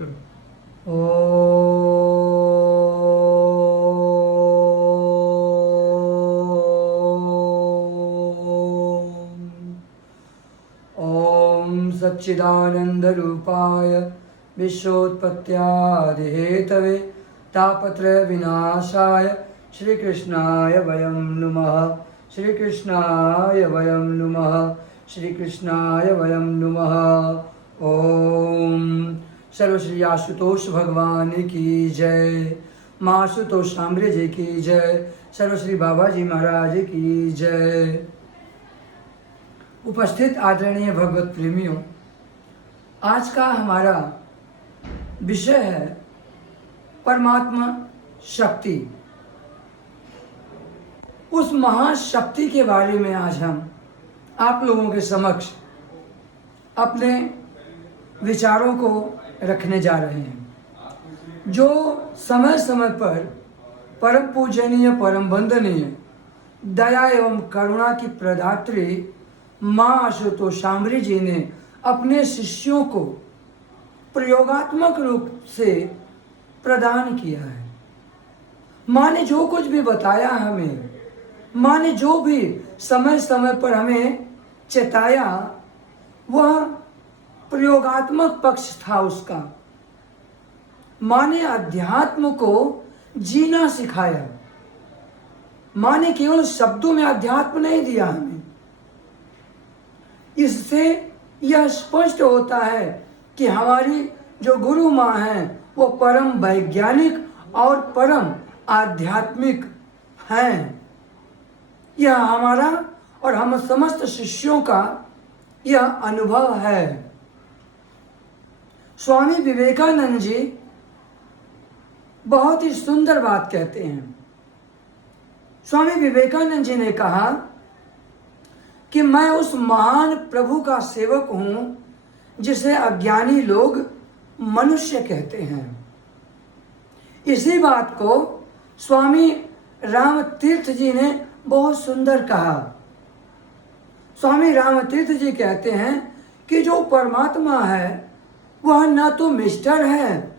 ओम सच्चिदानंद रूपाय विश्वोत्पत्त्यादिहेतवे तापत्रय विनाशाय श्री कृष्णाय वयं नुमः। श्री कृष्णाय वयं नुमः। श्री कृष्णाय वयं नुमः। ओम सर्वश्री आशुतोष भगवान की जय। माँ आशुतोष सांबरे जी की जय। सर्वश्री बाबा जी महाराज की जय। उपस्थित आदरणीय भगवत प्रेमियों, आज का हमारा विषय है परमात्मा शक्ति। उस महाशक्ति के बारे में आज हम आप लोगों के समक्ष अपने विचारों को रखने जा रहे हैं, जो समय समय पर परम पूजनीय परम वंदनीय दया एवं करुणा की प्रदात्री माँ आशुतोष सांबरे जी ने अपने शिष्यों को प्रयोगात्मक रूप से प्रदान किया है। माँ ने जो कुछ भी बताया हमें, माँ ने जो भी समय समय पर हमें चेताया, वह प्रयोगात्मक पक्ष था उसका। माँ ने अध्यात्म को जीना सिखाया। माँ ने केवल शब्दों में अध्यात्म नहीं दिया हमें। इससे यह स्पष्ट होता है कि हमारी जो गुरु माँ हैं वो परम वैज्ञानिक और परम आध्यात्मिक हैं। यह हमारा और हम समस्त शिष्यों का यह अनुभव है। स्वामी विवेकानंद जी बहुत ही सुंदर बात कहते हैं। स्वामी विवेकानंद जी ने कहा कि मैं उस महान प्रभु का सेवक हूं जिसे अज्ञानी लोग मनुष्य कहते हैं। इसी बात को स्वामी रामतीर्थ जी ने बहुत सुंदर कहा। स्वामी रामतीर्थ जी कहते हैं कि जो परमात्मा है वह न तो मिस्टर है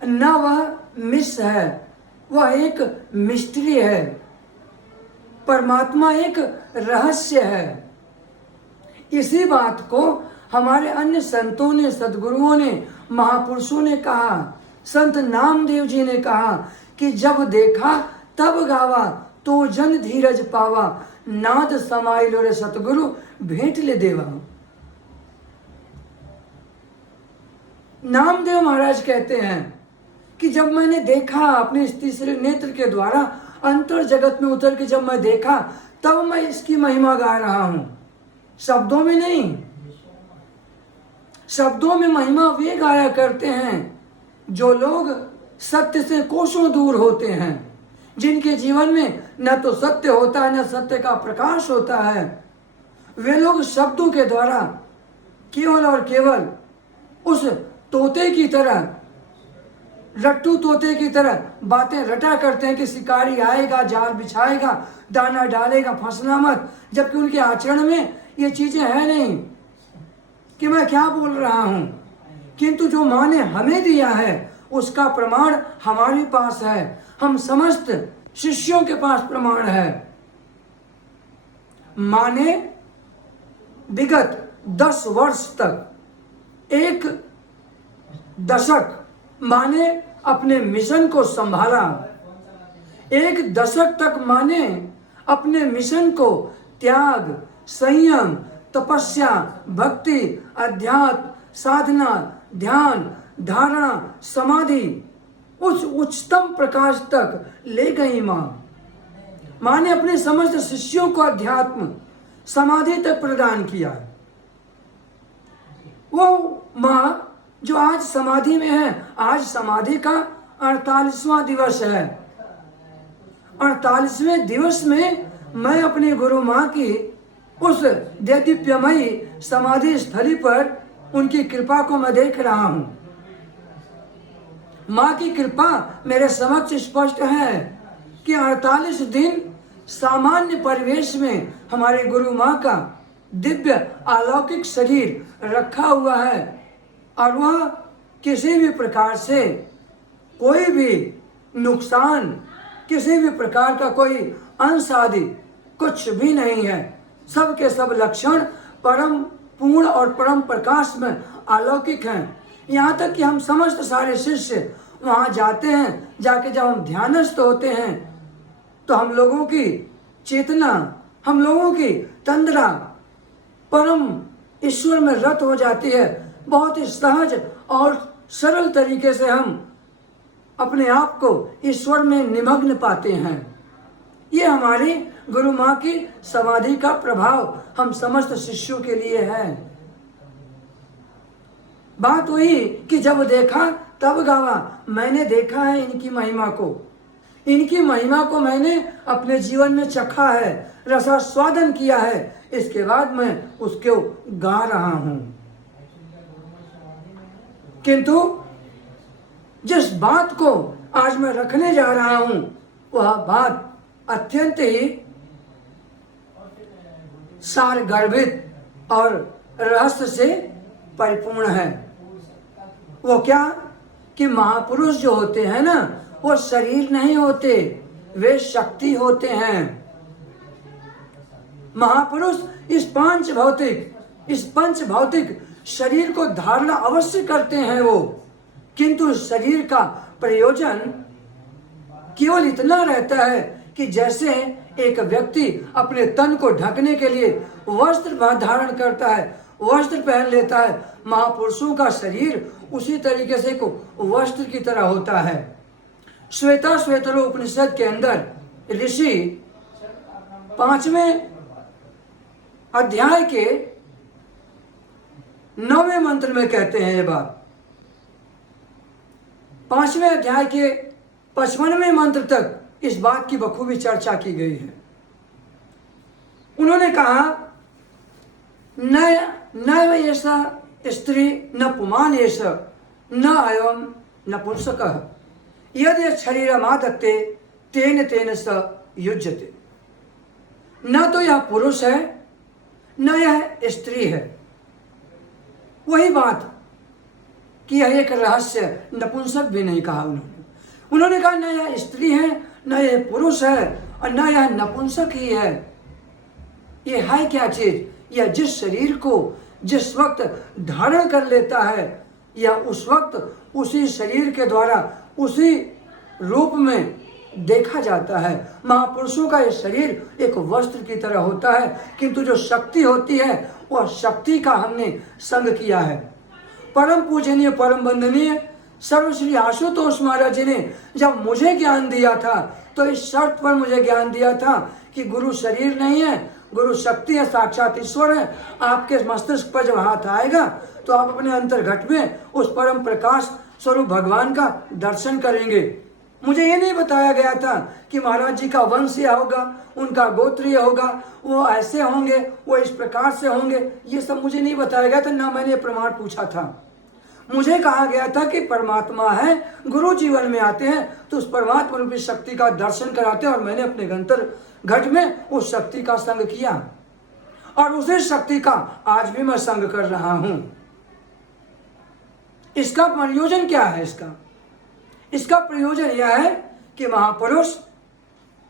न वह मिस है, वह एक मिस्ट्री है। परमात्मा एक रहस्य है। इसी बात को हमारे अन्य संतों ने, सद्गुरुओं ने, महापुरुषों ने कहा। संत नामदेव जी ने कहा कि जब देखा तब गावा तो जन धीरज पावा, नाद समाइलो रे सतगुरु भेंट ले देवा। नामदेव महाराज कहते हैं कि जब मैंने देखा अपने इस तीसरे नेत्र के द्वारा अंतर जगत में उतर के जब मैं देखा, तब मैं इसकी महिमा गा रहा हूं, शब्दों में नहीं। शब्दों में महिमा वे गाया करते हैं जो लोग सत्य से कोसों दूर होते हैं, जिनके जीवन में न तो सत्य होता है न सत्य का प्रकाश होता है। वे लोग शब्दों के द्वारा केवल और केवल उस तोते की तरह, रट्टू तोते की तरह बातें रटा करते हैं कि शिकारी आएगा, जाल बिछाएगा, दाना डालेगा, फंसना मत, जबकि उनके आचरण में ये चीजें हैं नहीं कि मैं क्या बोल रहा हूं। किंतु जो माँ ने हमें दिया है उसका प्रमाण हमारे पास है, हम समस्त शिष्यों के पास प्रमाण है। माँ ने विगत 10 वर्ष तक, एक दशक माँ ने अपने मिशन को संभाला। एक दशक तक माँ ने अपने मिशन को त्याग, संयम, तपस्या, भक्ति, अध्यात्म, साधना, ध्यान, धारणा, समाधि, उस उच्चतम प्रकाश तक ले गई माँ। माँ ने अपने समस्त शिष्यों को अध्यात्म, समाधि तक प्रदान किया। वो माँ जो आज समाधि में है, आज समाधि का 48वां दिवस है। 48वें दिवस में मैं अपने गुरु माँ की उस देदीप्यमयी समाधि स्थली पर उनकी कृपा को मैं देख रहा हूं। माँ की कृपा मेरे समक्ष स्पष्ट है कि 48 दिन सामान्य परिवेश में हमारे गुरु माँ का दिव्य अलौकिक शरीर रखा हुआ है और वह किसी भी प्रकार से कोई भी नुकसान, किसी भी प्रकार का कोई अंश आदि कुछ भी नहीं है। सब के सब लक्षण परम पूर्ण और परम प्रकाश में अलौकिक हैं। यहाँ तक कि हम समस्त सारे शिष्य वहाँ जाते हैं, जाके जब हम ध्यानस्थ होते हैं तो हम लोगों की चेतना, हम लोगों की तंद्रा परम ईश्वर में रत हो जाती है। बहुत ही सहज और सरल तरीके से हम अपने आप को ईश्वर में निमग्न पाते हैं। ये हमारी गुरु माँ की समाधि का प्रभाव हम समस्त शिष्यों के लिए है। बात वही कि जब देखा तब गावा, मैंने देखा है इनकी महिमा को, इनकी महिमा को मैंने अपने जीवन में चखा है, रसास्वादन किया है, इसके बाद मैं उसको गा रहा हूं। किंतु जिस बात को आज मैं रखने जा रहा हूं वह बात अत्यंत ही सार गर्भित और रहस्य से परिपूर्ण है। वो क्या कि महापुरुष जो होते हैं ना, वो शरीर नहीं होते, वे शक्ति होते हैं। महापुरुष इस पंच भौतिक शरीर को धारण अवश्य करते हैं वो, किंतु शरीर का प्रयोजन केवल इतना रहता है कि जैसे एक व्यक्ति अपने तन को ढकने के लिए वस्त्र धारण करता है, वस्त्र पहन लेता है, महापुरुषों का शरीर उसी तरीके से को वस्त्र की तरह होता है। श्वेतरो उपनिषद के अंदर ऋषि 5वें अध्याय के 9वें मंत्र में कहते हैं ये बात। 5वें अध्याय के 55वें मंत्र तक इस बात की बखूबी चर्चा की गई है। उन्होंने कहा न ऐसा स्त्री न पुमान ऐसा न एवं नपुंसकः यदि शरीरमादत्ते तेन तेन स युज्यते। न तो यह पुरुष है न यह स्त्री है। वही बात कि यह एक रहस्य, नपुंसक भी नहीं कहा उन्होंने कहा न यह स्त्री है न यह पुरुष है और न यह नपुंसक ही है। ये है क्या चीज? यह जिस शरीर को जिस वक्त धारण कर लेता है या उस वक्त उसी शरीर के द्वारा उसी रूप में देखा जाता है। महापुरुषों का ये शरीर एक वस्त्र की तरह होता है, किंतु जो शक्ति होती है वह शक्ति का हमने संग किया है। परम पूजनीय परम वंदनीय सर्वश्री आशुतोष महाराज जी ने जब मुझे ज्ञान दिया था तो इस शर्त पर मुझे ज्ञान दिया था कि गुरु शरीर नहीं है, गुरु शक्ति है, साक्षात ईश्वर है। आपके मस्तिष्क पर जब हाथ आएगा तो आप अपने अंतर्घट में उस परम प्रकाश स्वरूप भगवान का दर्शन करेंगे। मुझे ये नहीं बताया गया था कि महाराज जी का वंश यह होगा, उनका गोत्र यह होगा, वो ऐसे होंगे, वो इस प्रकार से होंगे। ये सब मुझे नहीं बताया गया था, ना मैंने प्रमाण पूछा था। मुझे कहा गया था कि परमात्मा है, गुरु जीवन में आते हैं तो उस परमात्मा रूपी शक्ति का दर्शन कराते हैं, और मैंने अपने घट में उस शक्ति का संग किया और उसी शक्ति का आज भी मैं संग कर रहा हूं। इसका प्रयोजन क्या है? इसका प्रयोजन यह है कि महापुरुष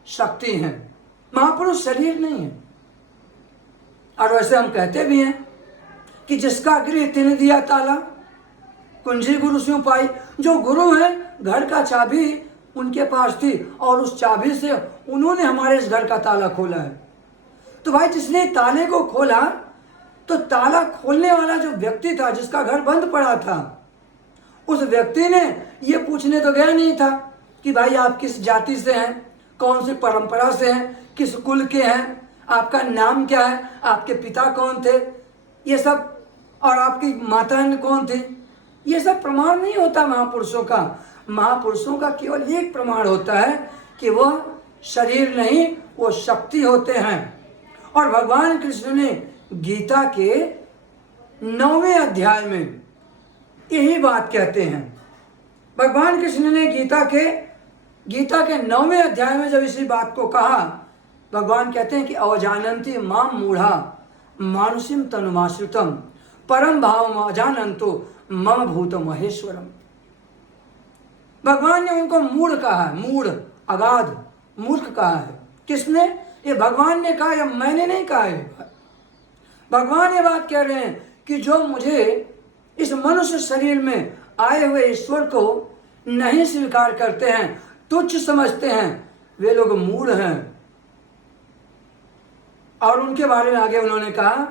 शक्ति है, महापुरुष शरीर नहीं है। और वैसे हम कहते भी हैं कि जिसका गृह तिन दिया ताला कुंजी गुरु स्यों पाई। जो गुरु है घर का चाबी उनके पास थी और उस चाबी से उन्होंने हमारे इस घर का ताला खोला है। तो भाई जिसने ताले को खोला तो ताला खोलने वाला जो व्यक्ति था, जिसका घर बंद पड़ा था, उस व्यक्ति ने ये पूछने तो गया नहीं था कि भाई आप किस जाति से हैं, कौन सी परंपरा से हैं, किस कुल के हैं, आपका नाम क्या है, आपके पिता कौन थे, ये सब, और आपकी माता कौन थी। ये सब प्रमाण नहीं होता महापुरुषों का। महापुरुषों का केवल एक प्रमाण होता है कि वह शरीर नहीं, वो शक्ति होते हैं। और भगवान कृष्ण ने गीता के 9वें अध्याय में यही बात कहते हैं। भगवान कृष्ण ने गीता के 9वें अध्याय में जब इसी बात को कहा, भगवान कहते हैं कि अवजानन्ति माम मूढ़ा मानुषिम तनुमाश्रितम परम भाव अजानन्तो मम भूत महेश्वरम। भगवान ने उनको मूढ़ कहा है, मूढ़, अगाध, मूर्ख कहा है। किसने? ये भगवान ने कहा या मैंने नहीं कहा है। भगवान ये बात कह रहे हैं कि जो मुझे इस मनुष्य शरीर में आए हुए ईश्वर को नहीं स्वीकार करते हैं, तुच्छ समझते हैं, वे लोग मूढ़ हैं। और उनके बारे में आगे उन्होंने कहा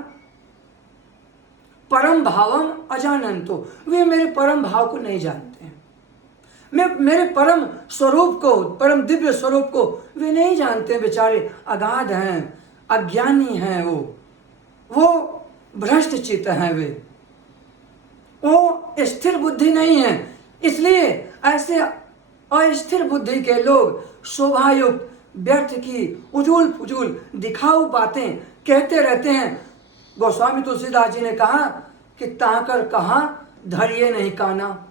परम भावम अजानंतो, वे मेरे परम भाव को नहीं जानते हैं। मेरे परम स्वरूप को, परम दिव्य स्वरूप को वे नहीं जानते। बेचारे अगाध हैं, अज्ञानी हैं, वो भ्रष्ट चित्त हैं, वो स्थिर बुद्धि नहीं है। इसलिए ऐसे अस्थिर बुद्धि के लोग शोभायुक्त व्यर्थ की उजूल फुजूल दिखाऊ बातें कहते रहते हैं। गोस्वामी तुलसीदास जी ने कहा कि ताकर कहा धरिए नहीं काना।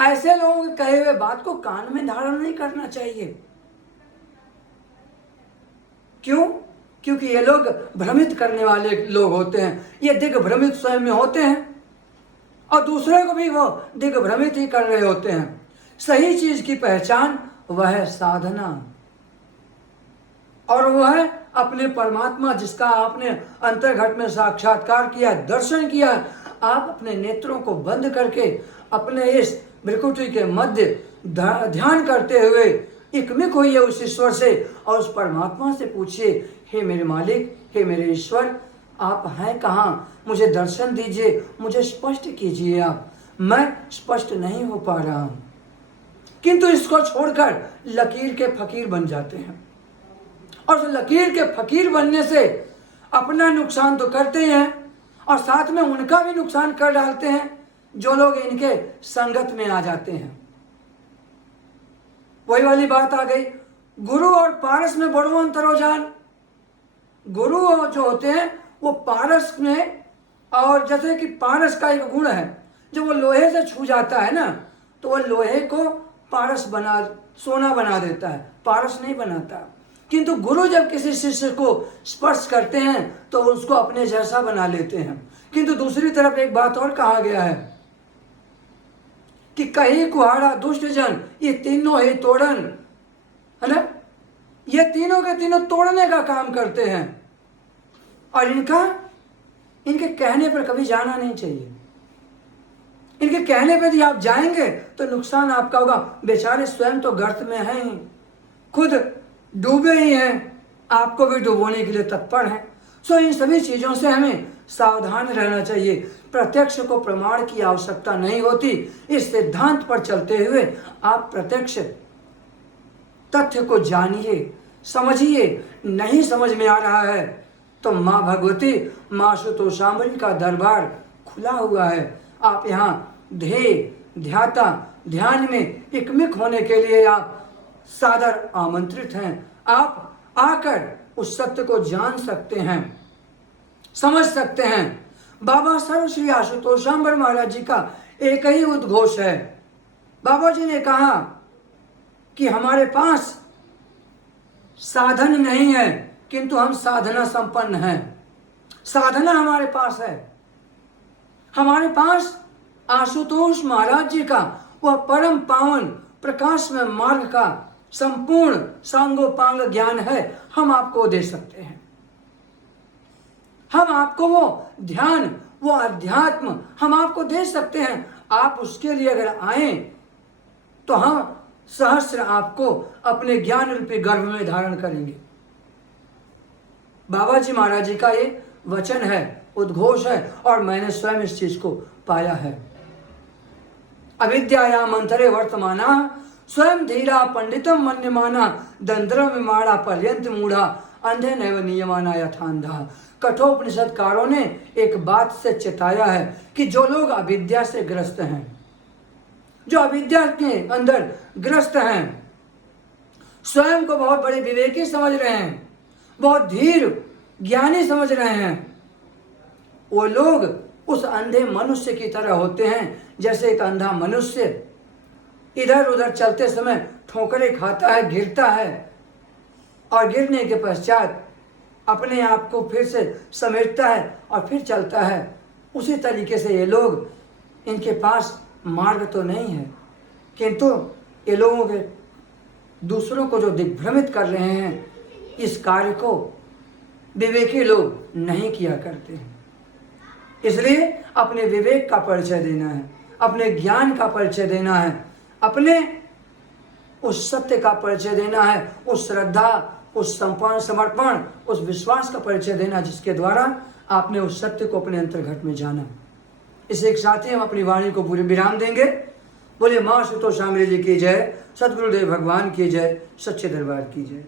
ऐसे लोगों के कहे हुए बात को कान में धारण नहीं करना चाहिए। क्यों? क्योंकि ये लोग भ्रमित करने वाले लोग होते हैं। ये दिग्भ्रमित स्वयं में होते हैं और दूसरे को भी वो दिग्भ्रमित ही कर रहे होते हैं। सही चीज की पहचान वह है साधना, और वह है अपने परमात्मा जिसका आपने अंतर्घट में साक्षात्कार किया, दर्शन किया। आप अपने नेत्रों को बंद करके अपने इस भ्रिकुटी के मध्य ध्यान करते हुए एकमिक होइए उस ईश्वर से और उस परमात्मा से पूछिए, हे मेरे मालिक, हे मेरे ईश्वर, आप हैं कहाँ? मुझे दर्शन दीजिए, मुझे स्पष्ट कीजिए आप, मैं स्पष्ट नहीं हो पा रहा हूं। किंतु इसको छोड़कर लकीर के फकीर बन जाते हैं, और लकीर के फकीर बनने से अपना नुकसान तो करते हैं और साथ में उनका भी नुकसान कर डालते हैं जो लोग इनके संगत में आ जाते हैं। वही वाली बात आ गई, गुरु और पारस में बड़ो अंतर हो जान। गुरु जो होते हैं वो पारस में, और जैसे कि पारस का एक गुण है, जब वो लोहे से छू जाता है ना तो वो लोहे को पारस बना, सोना बना देता है, पारस नहीं बनाता। किंतु गुरु जब किसी शिष्य को स्पर्श करते हैं तो उसको अपने जैसा बना लेते हैं। किंतु दूसरी तरफ एक बात और कहा गया है कि कहीं कुहाड़ा दुष्ट जन, ये तीनों ही तोड़न, है ना, ये तीनों के तीनों तोड़ने का काम करते हैं और इनके कहने पर कभी जाना नहीं चाहिए। इनके कहने पर यदि आप जाएंगे तो नुकसान आपका होगा। बेचारे स्वयं तो गर्त में हैं ही, खुद डूबे ही हैं, आपको भी डुबोने के लिए तत्पर हैं। सो इन सभी चीजों से हमें सावधान रहना चाहिए। प्रत्यक्ष को प्रमाण की आवश्यकता नहीं होती। इस सिद्धांत पर चलते हुए आप प्रत्यक्ष तथ्य को जानिए, समझिए। नहीं समझ में आ रहा है तो माँ भगवती, माँ सुतोषामणि का दरबार खुला हुआ है। आप यहाँ ध्येय, ध्याता, ध्यान में एकमिक होने के लिए आप सादर आमंत्रित हैं। आप आकर उस सत्य को जान सकते हैं, समझ सकते हैं। बाबा सर्वश्री आशुतोषाम्बर महाराज जी का एक ही उद्घोष है। बाबा जी ने कहा कि हमारे पास साधन नहीं है किंतु हम साधना संपन्न हैं। साधना हमारे पास है। हमारे पास आशुतोष महाराज जी का वह परम पावन प्रकाश में मार्ग का संपूर्ण सांगोपांग ज्ञान है, हम आपको दे सकते हैं। हम आपको वो ध्यान, वो अध्यात्म हम आपको दे सकते हैं। आप उसके लिए अगर आए तो हम सहस्र आपको अपने ज्ञान रूपी गर्भ में धारण करेंगे। बाबा जी महाराज जी का ये वचन है, उद्घोष है, और मैंने स्वयं इस चीज को पाया है। अविद्याया मंथरे वर्तमाना स्वयं धीरा पंडितम मन्यमाना दंद्र विमाणा पर्यंत मूढ़ा अंधे नैव नियमाना यथांधा। कठोपनिषदकारों ने एक बात से चेताया है कि जो लोग अविद्या से ग्रस्त हैं, जो अविद्या के अंदर ग्रस्त हैं, स्वयं को बहुत बड़े विवेकी समझ रहे हैं, बहुत धीर ज्ञानी समझ रहे हैं, वो लोग उस अंधे मनुष्य की तरह होते हैं। जैसे एक अंधा मनुष्य इधर उधर चलते समय ठोकरें खाता है, गिरता है, और गिरने के पश्चात अपने आप को फिर से समेटता है और फिर चलता है। उसी तरीके से ये लोग इनके पास मार्ग तो नहीं है, किंतु ये लोगों के दूसरों को जो दिग्भ्रमित कर रहे हैं, इस कार्य को विवेकी लोग नहीं किया करते हैं। इसलिए अपने विवेक का परिचय देना है, अपने ज्ञान का परिचय देना है, अपने उस सत्य का परिचय देना है, उस श्रद्धा, उस समर्पण, उस विश्वास का परिचय देना जिसके द्वारा आपने उस सत्य को अपने अंतर्घट में जाना। इस एक साथ ही हम अपनी वाणी को पूरे विराम देंगे। बोले माँ सुतो शामली जी की जय, सदगुरुदेव भगवान की जय, सच्चे दरबार की जय।